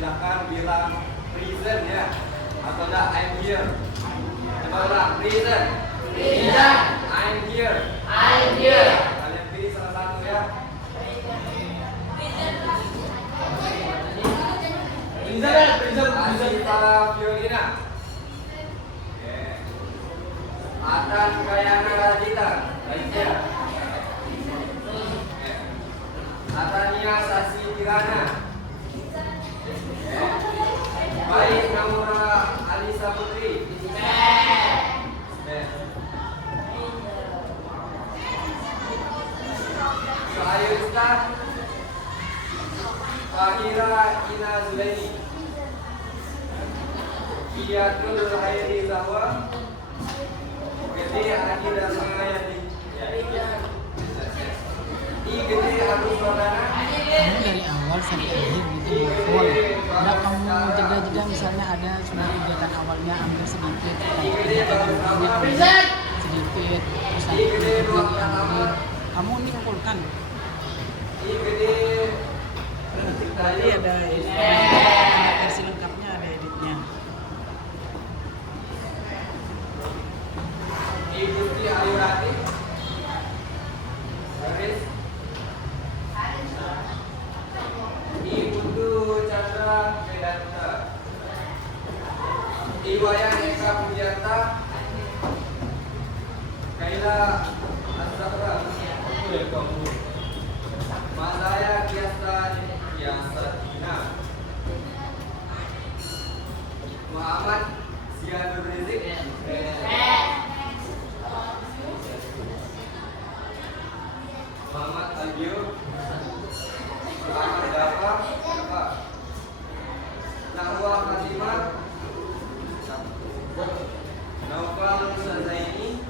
silakan bilang present ya, atau enggak I'm here. Coba ulang, present. Present. I'm here. I'm here. Kalian pilih salah satu ya. Asita Fiolina. Oke. Atan Kayana Rajita. Rajita. Oke. Atania Sasi Kirana. Baik Namura Alisa Putri. Ayusta Fahira Ina Zulaini. Iyatul Hairi Zahwa. Gede Adi Dharma Yadi. I Gede Agus Pradana. Kamu dari awal sampai akhir gitu full. Udah kamu jeda-jeda misalnya ada sudah kegiatan awalnya ambil sedikit, sedikit, terus ambil. Kamu ini kumpulkan. I Gede Tadi ada versi lengkapnya, ada editnya. I Putri Ayurati. Garis I Putu Chandra Vedanta. I Wayan Eka Pujianta. Kaila Asatra. Mazaya Kiasatina. Muhammad Ziadur Rizik. Muhammad Albio. Muhammad Dafa. Nahwa Fatimah. Naufal Sazaini.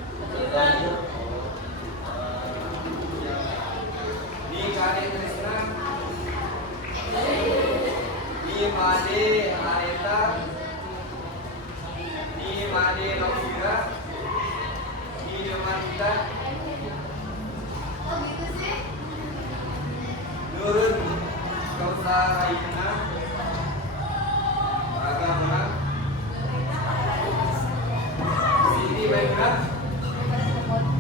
Ni Kade Krishna. Ni Made Areta. Ni Made Novira. Ni Demanita. Nurun Kausaraina. Ragamana. Siti Baikra.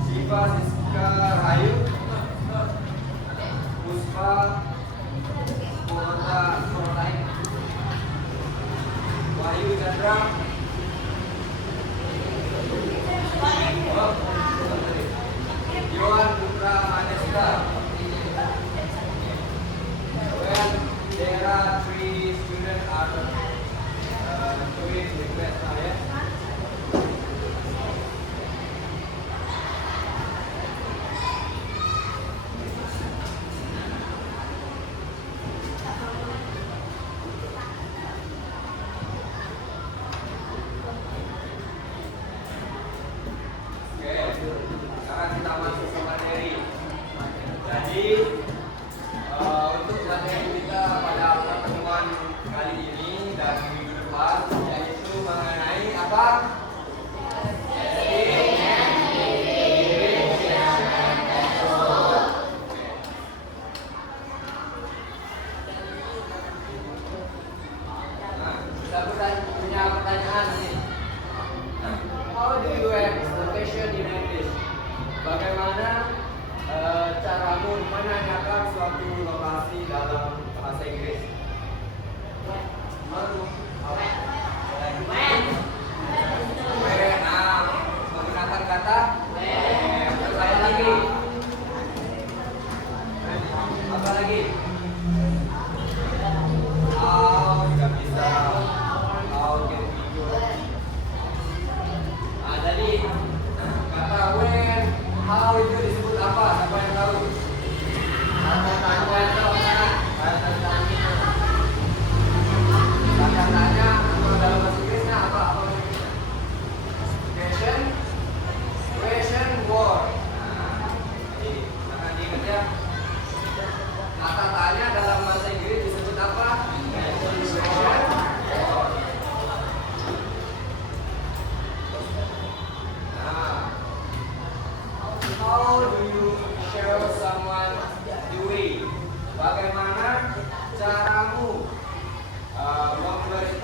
Siva Siska Rahayu. Puspa Korotai. Wahyu Chandra. Yohan Putra Manesta. When there are 3 students are doing request ya.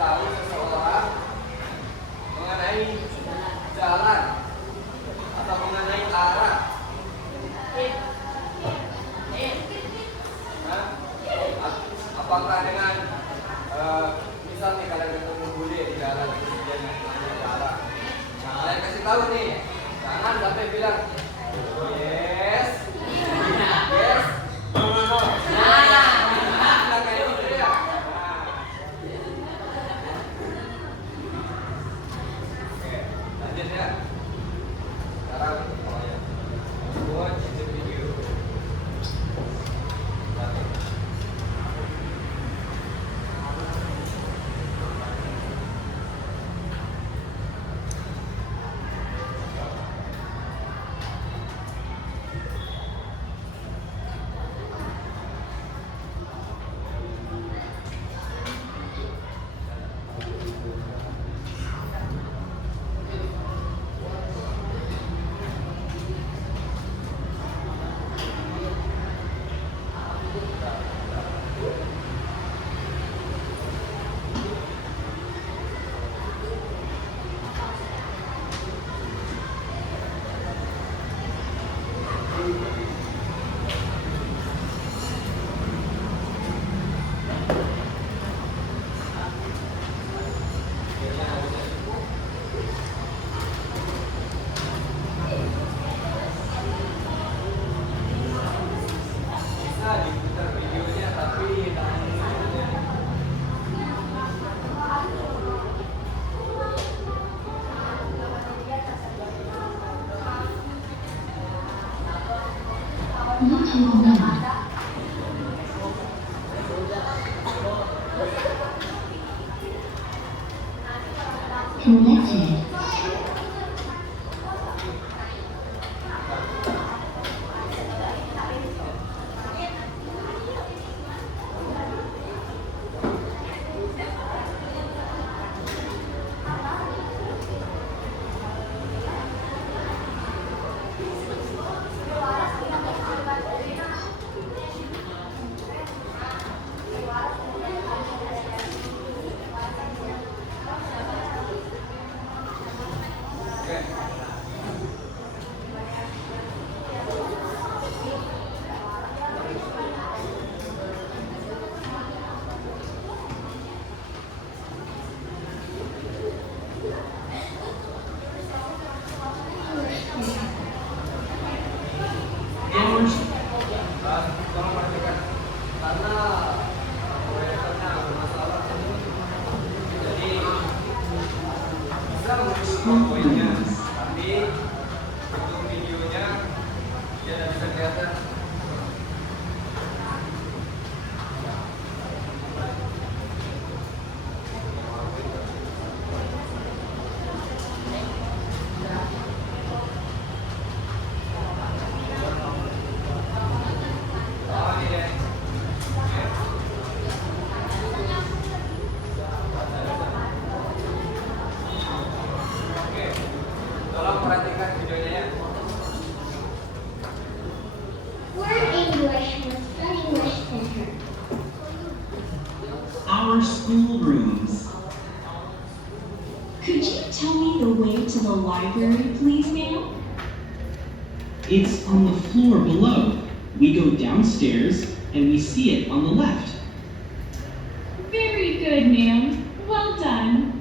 tahu seseorang mengenai jalan atau mengenai arah? Hah? Apakah dengan misal nih kalian ketemu bule di jalan kemudian nanya ke arah, nah kalian kasih tahu nih, jangan sampai bilang yes, yes, no. Nah, kayak gitu ya. Nah. Oke, lanjut ya. Sekarang watch the video. Bisa diputar videonya tapi Connected. tolong perhatikan karena proyektornya bermasalah, jadi bisa mengubah poinnya, tapi untuk videonya dia tidak bisa kelihatan. Oh ini deh. Oke, tolong perhatikan videonya ya. Word English with Sun English Center. Our schoolrooms. Could you tell me the way to the library, please, ma'am? It's on the floor below. We go downstairs and we see it on the left. Very good, ma'am. Well done.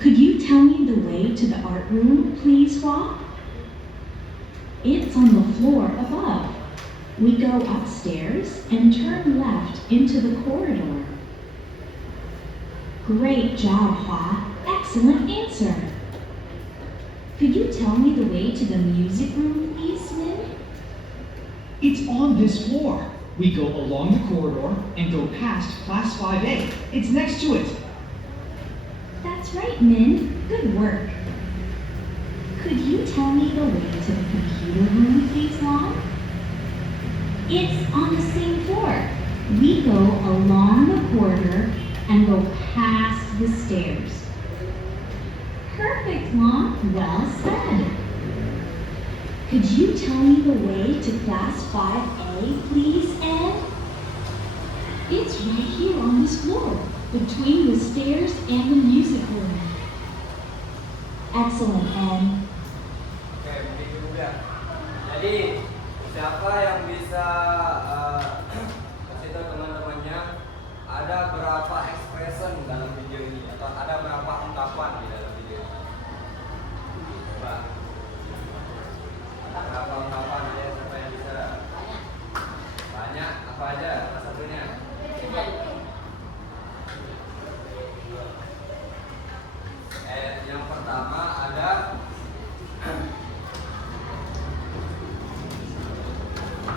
Could you tell me the way to the art room, please, Hua? It's on the floor above. We go upstairs and turn left into the corridor. Great job, Hua. Excellent answer. Could you tell me the way to the music room, please, Lynn? It's on this floor. We go along the corridor and go past Class 5A. It's next to it. That's right, Min. Good work. Could you tell me the way to the computer room, please, Mom? It's on the same floor. We go along the corridor and go past the stairs. Perfect, Mom. Well said. Could you tell me the way to Class 5A, please, Ed? It's right here on this floor. between the stairs and the music room. Excellent, Anne. Oke, begitu juga. Jadi, siapa yang bisa kasih tahu teman-temannya ada berapa expression dalam video ini atau ada berapa ungkapan di dalam video ini? Coba. Berapa ungkapan aja siapa yang bisa? Banyak. Apa aja? Salah satunya. Yang pertama ada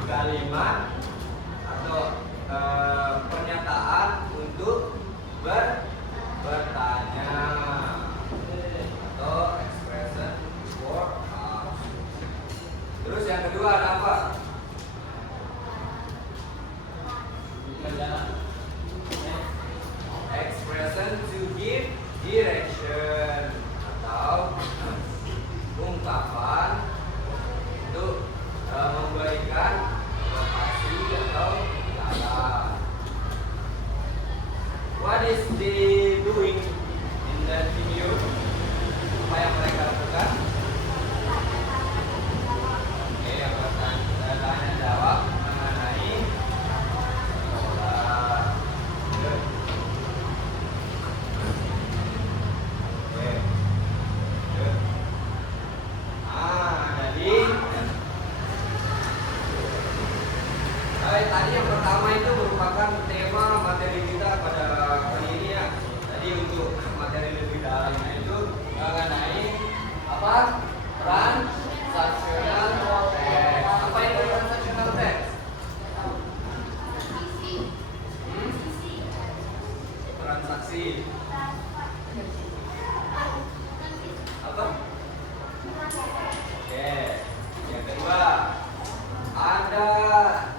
kalimat atau pernyataan untuk bertanya atau expression for ask. Terus yang kedua ada apa? Expression to give direction atau ungkapan untuk memberikan lokasi atau jalan. What is they doing in that video? Apa yang mereka lakukan? Oke, yang pertama tanya jawab mengenai sekolah. Jadi tadi yang pertama itu merupakan tema materi kita pada kali ini ya. Jadi untuk materi lebih dalamnya itu mengenai apa? Transactional text. Apa itu transactional text? Transaksi. Apa? Oke. Yang kedua ada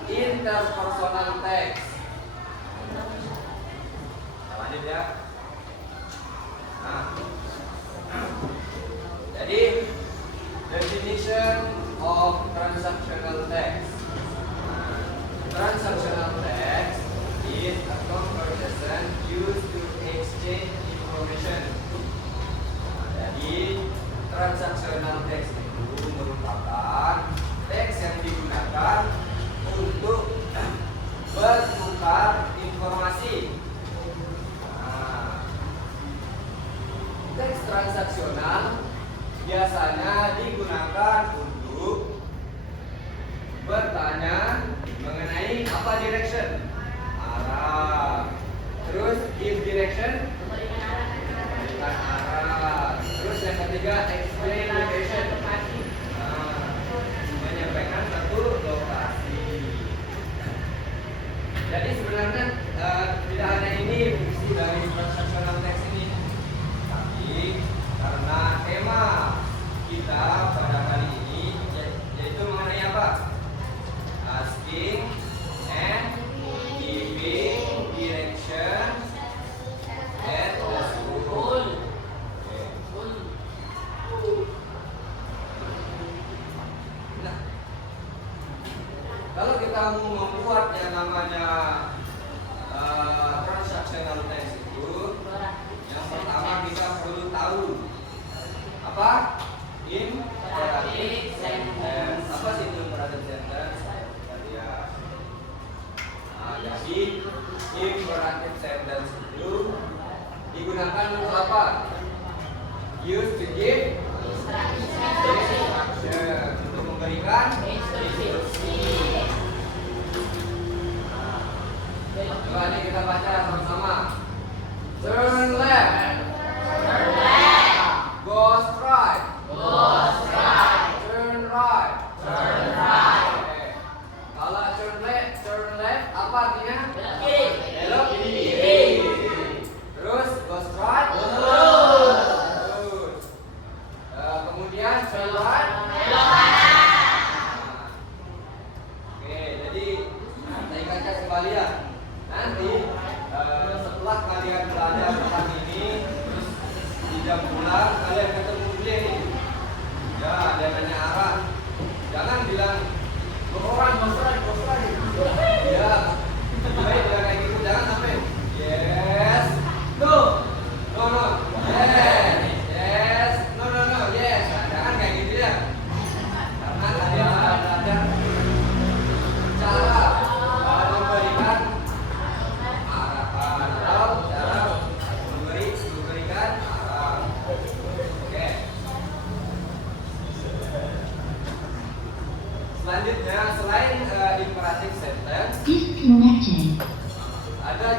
interpersonal text. Kita lanjut ya. Nah, jadi definition of transactional text. Transactional text is a conversation used to exchange information. Jadi transactional text itu merupakan teks yang digunakan untuk bertukar informasi. Teks transaksional biasanya digunakan untuk bertanya mengenai apa direction, arah. Terus give direction, memberikan arah. Terus yang ketiga explain location, menyampaikan satu lokasi. Jadi sebenarnya tidak hanya ini fungsi dari transactional text ini, tapi karena tema kita pada kali ini yaitu mengenai apa? Asking and giving direction at the school. Nah, kalau kita mau membuat yang namanya transactional text itu, yang pertama kita perlu tahu apa imperative sentence. Apa sih itu imperative sentence? Ya. Jadi imperative sentence itu digunakan untuk apa? Used to give instruction, untuk memberikan instruksi. Coba ini kita baca sama-sama. Turn left. Turn left. Go straight. Go straight. Turn right. Turn right. Okay. Kalau turn left apa artinya? Belok kiri. Terus go straight. Terus. Kemudian turn right. Belok kanan. Oke, jadi saya ingatkan kembali ya. Nanti setelah kalian belajar tentang ini, terus di jam pulang kalian ketemu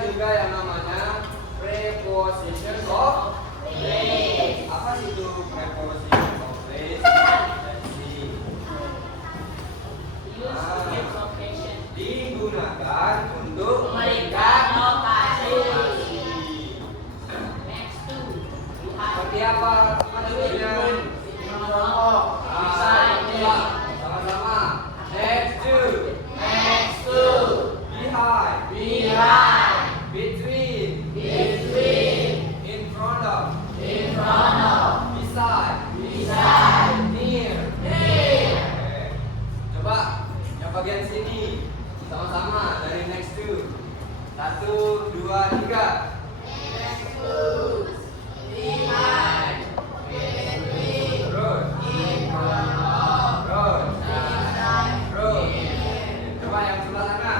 juga yang namanya preposition of place. Apa sih itu preposition of place? Let's see. Digunakan untuk memberikan lokasi. Seperti apa? Maksudnya? Sama-sama. Next to. Behind. Between. In front of. Beside. Near. Oke. Coba yang bagian sini sama-sama dari next to. 1, 2, 3. Terus. Coba yang sebelah sana.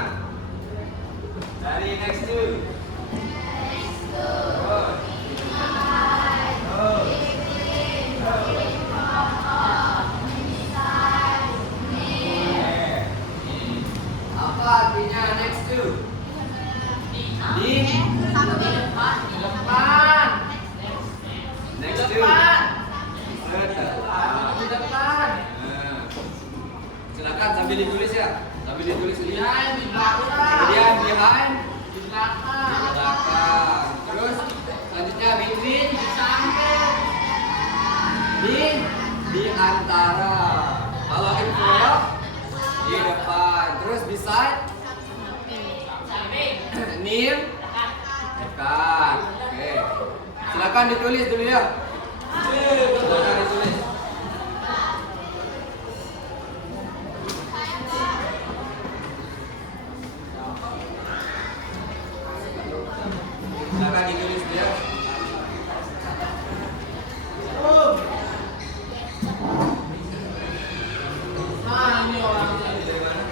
Dari next to. Apa artinya next to? Di depan. Next to. Depan. Silakan sambil ditulis ya. Sambil ditulis behind di belakang. Kemudian behind di belakang. Terus selanjutnya between di samping. Di antara. Kalau in front of di depan. Terus beside near dekat. Oke. Silakan ditulis dulu ya. Silakan ditulis. Silakan ditulis ya. Ini orang dari mana?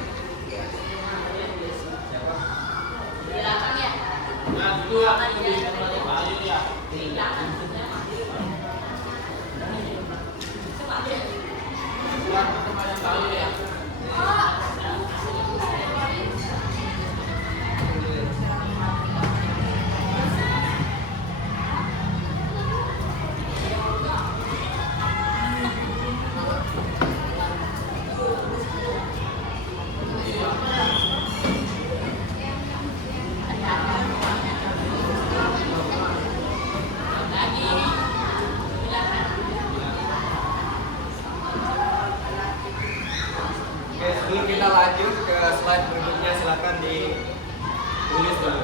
Oke, sebelum kita lanjut ke slide berikutnya, silakan ditulis dulu.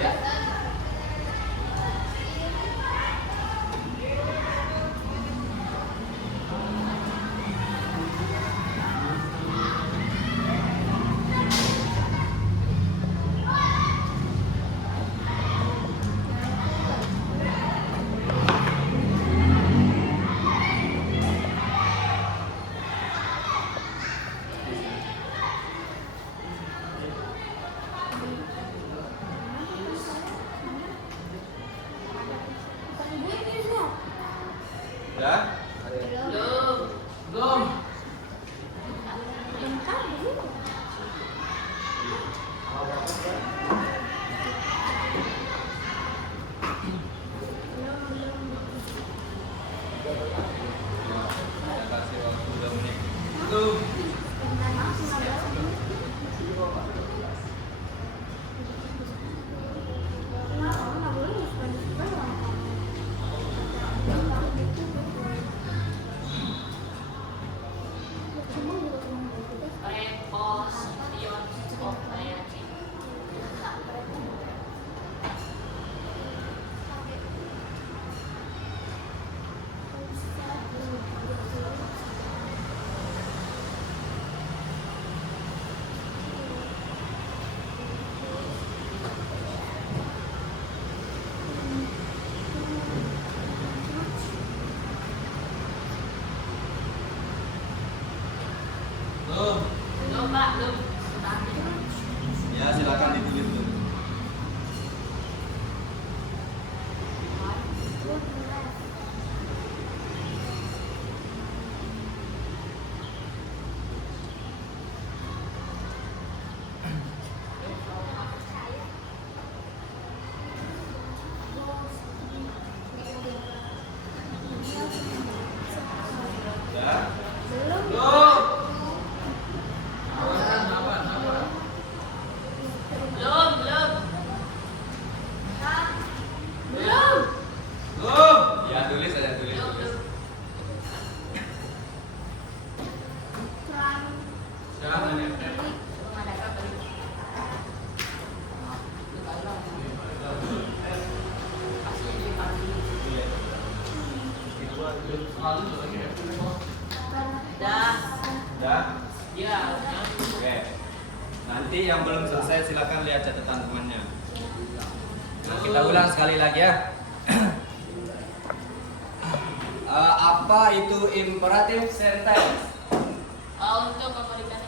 Ya. Ya? Belum. Belum. Udah? Oke. Nanti yang belum selesai silakan lihat catatan temannya. Nah, kita ulang sekali lagi ya. Apa itu imperative sentence? Untuk memberikan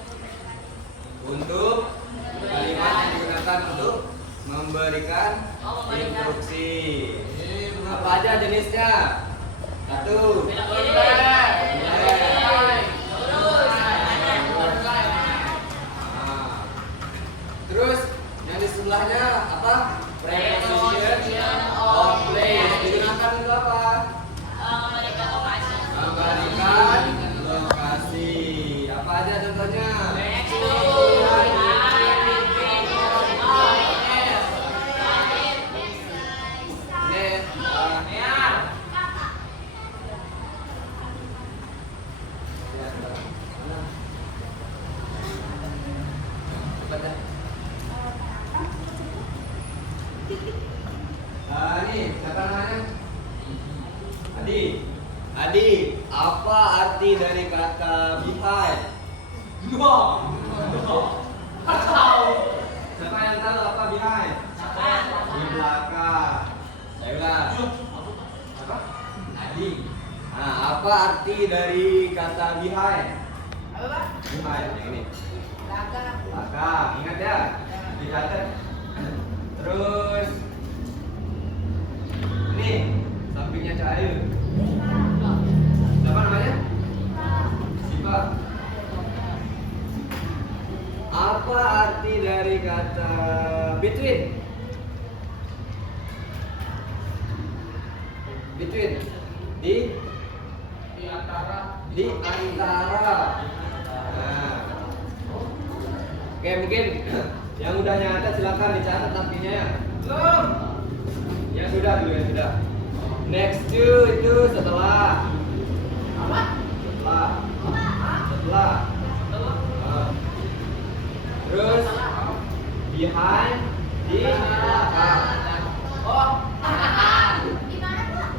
Untuk kalimat yang digunakan untuk memberikan instruksi. Apa aja jenisnya? Satu. Terus yang di sebelahnya apa? Preposition of place. Digunakan untuk apa? memberikan lokasi. Memberikan lokasi. Apa aja contohnya? Ini siapa namanya? Adi. Adi, apa arti dari kata behind? Siapa yang tahu apa behind? Di belakang. Saya ulang. Apa? Adi. Nah, apa arti dari kata behind? Behind yang ini. Belakang. Ingat ya? Dicatat. Terus ini sampingnya Cahaya. Siapa namanya? Sipa. Apa arti dari kata between? Between. Di antara. Nah. Oke, mungkin yang udah nyatet silakan dicatat artinya ya. Belum. Yang sudah dulu, yang sudah. Next to itu setelah. Apa? Setelah. Terus behind di belakang.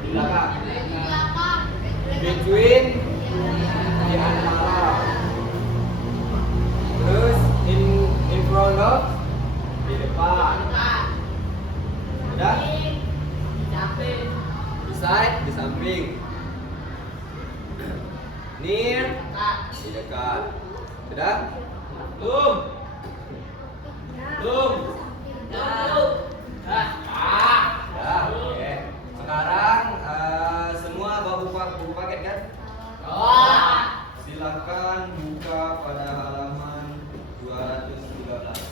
Di belakang. Between di antara. Terus in front of di depan. Udah? Beside di samping. Near di dekat. Sudah? Belum. Ya, oke. Sekarang semua bawa buku paket kan? Silakan buka pada halaman 213.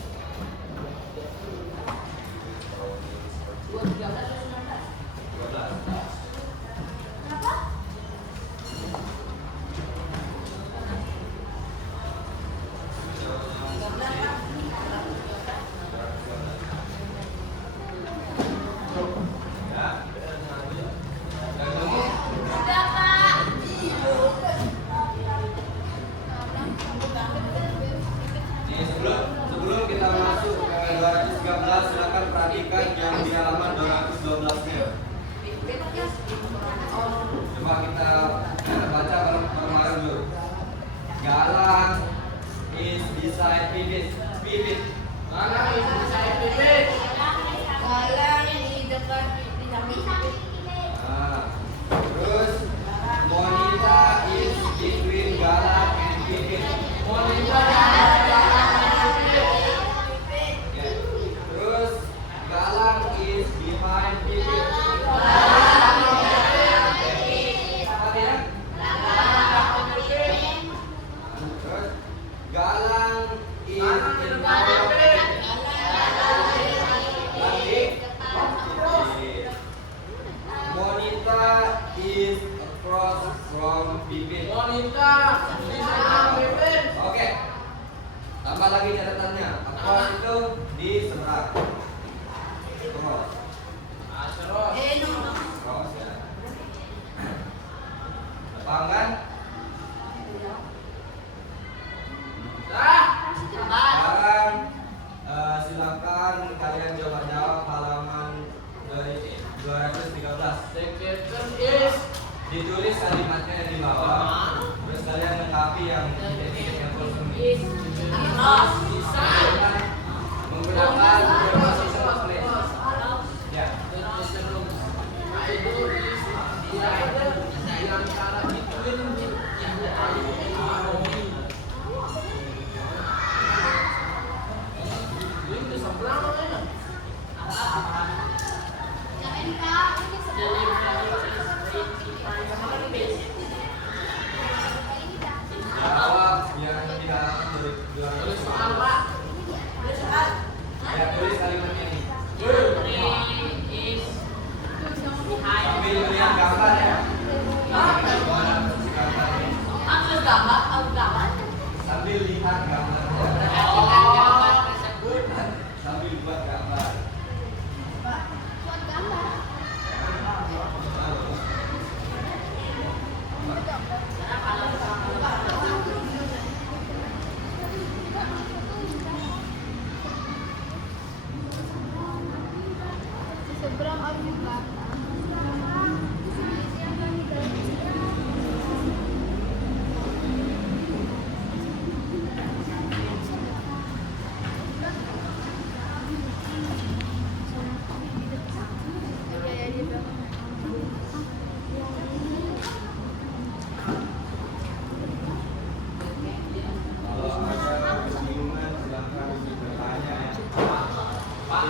12. Sebelum kita masuk ke 213, silakan perhatikan yang di halaman 212-nya. Coba kita baca bareng-bareng dulu. Galang is beside Pipit. Pipit. Mana is beside Pipit? Terus Monita is between Galang and Pipit. Monita. Terus Galang is behind Pipit. Terus Galang is in front of Pipit. Monita is across from Pipit. Monita is across Pipit. Oke. Tambah lagi catatannya. Across itu di seberang. Across. Across ya. Paham kan? Sekarang silakan kalian jawab halaman dari 213. The captain is Ditulis kalimatnya di bawah, terus kalian lengkapi yang titik-titik yang kosong ini. Menggunakan berbasis template. Ya. Jawab biar tidak tulis soal Pak. Ya, tulis kalimat ini. Sambil lihat gambar ya. Sambil lihat gambar. Sambil buat gambar. Buat gambar. Seberang orang juga. Kalau ada kebingungan silakan bertanya ya. Pak.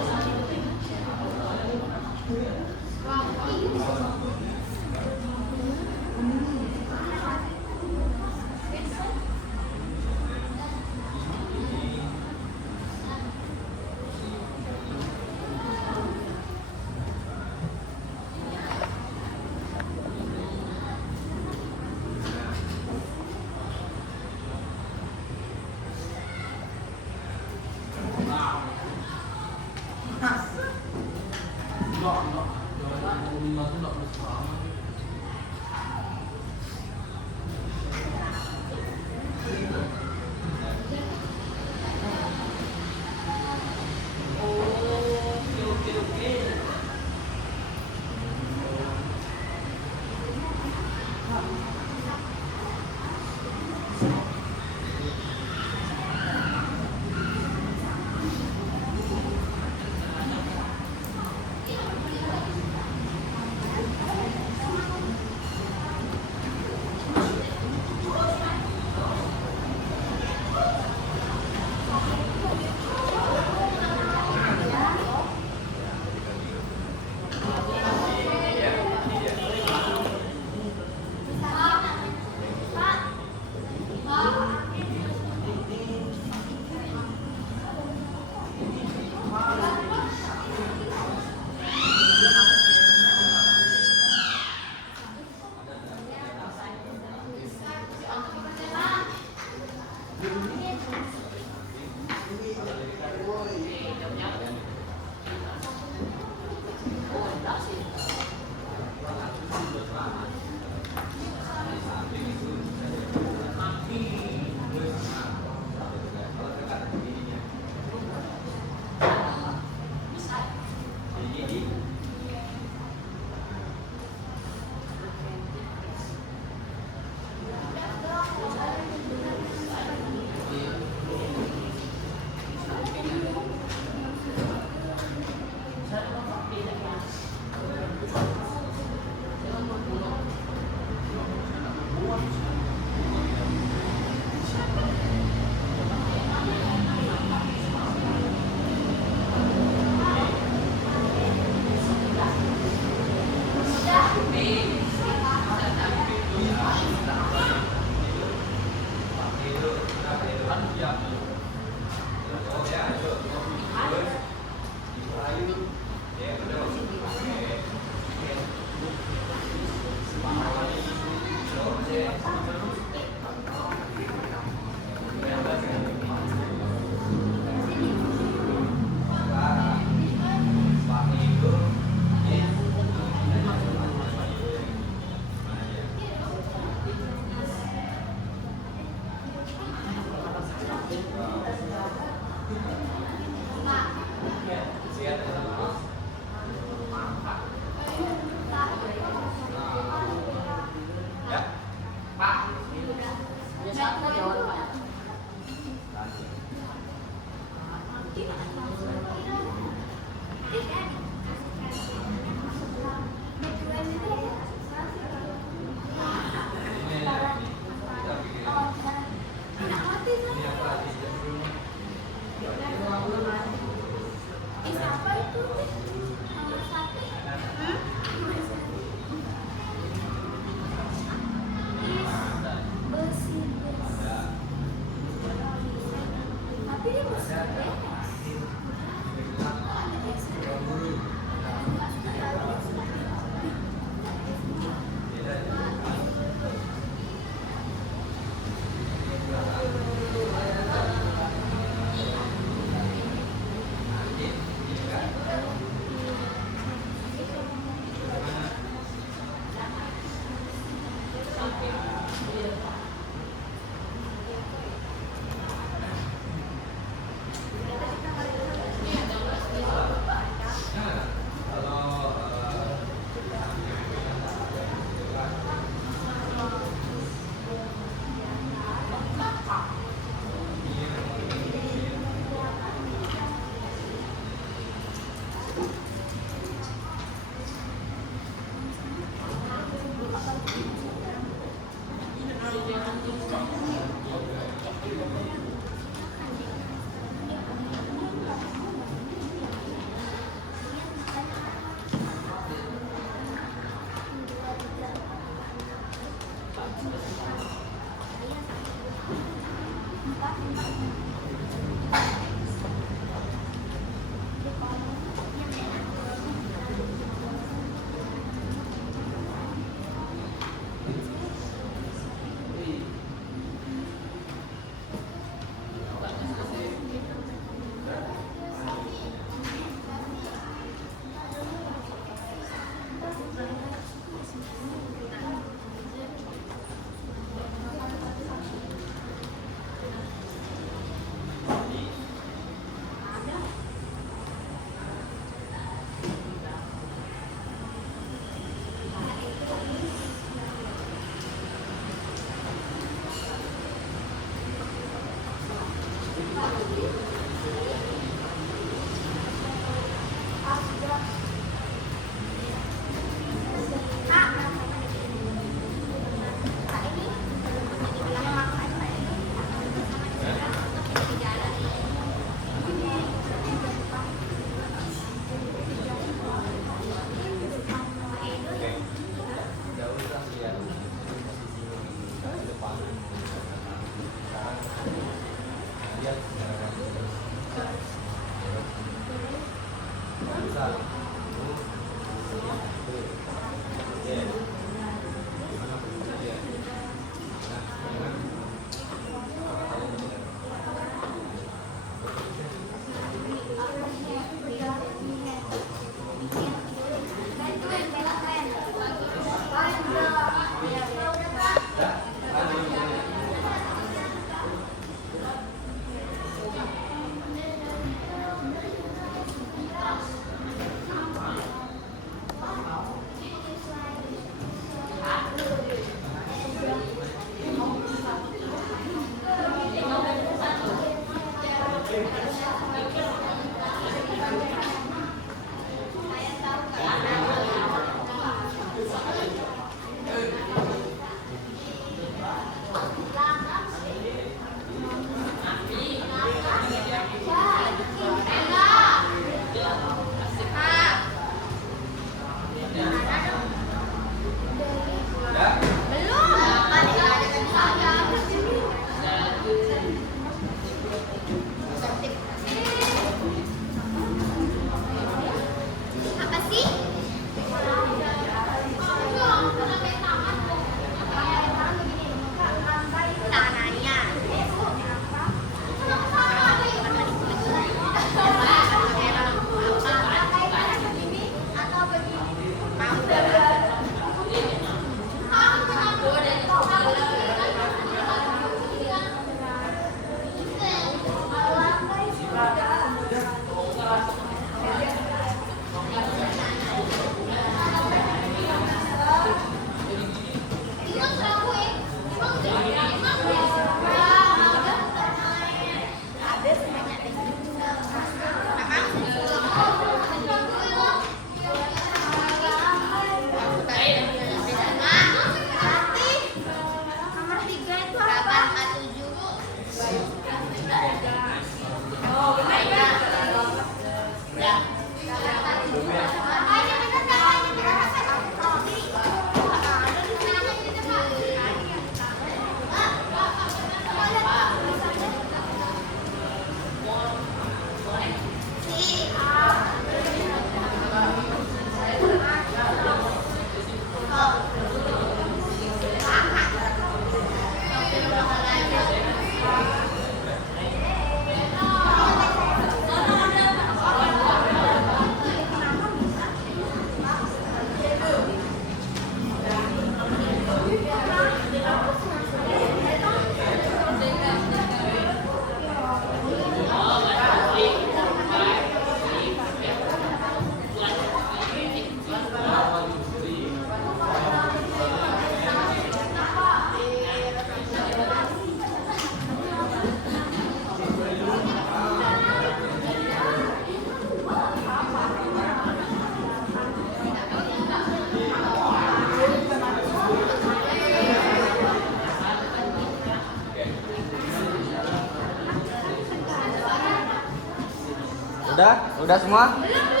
Udah semua? Belum,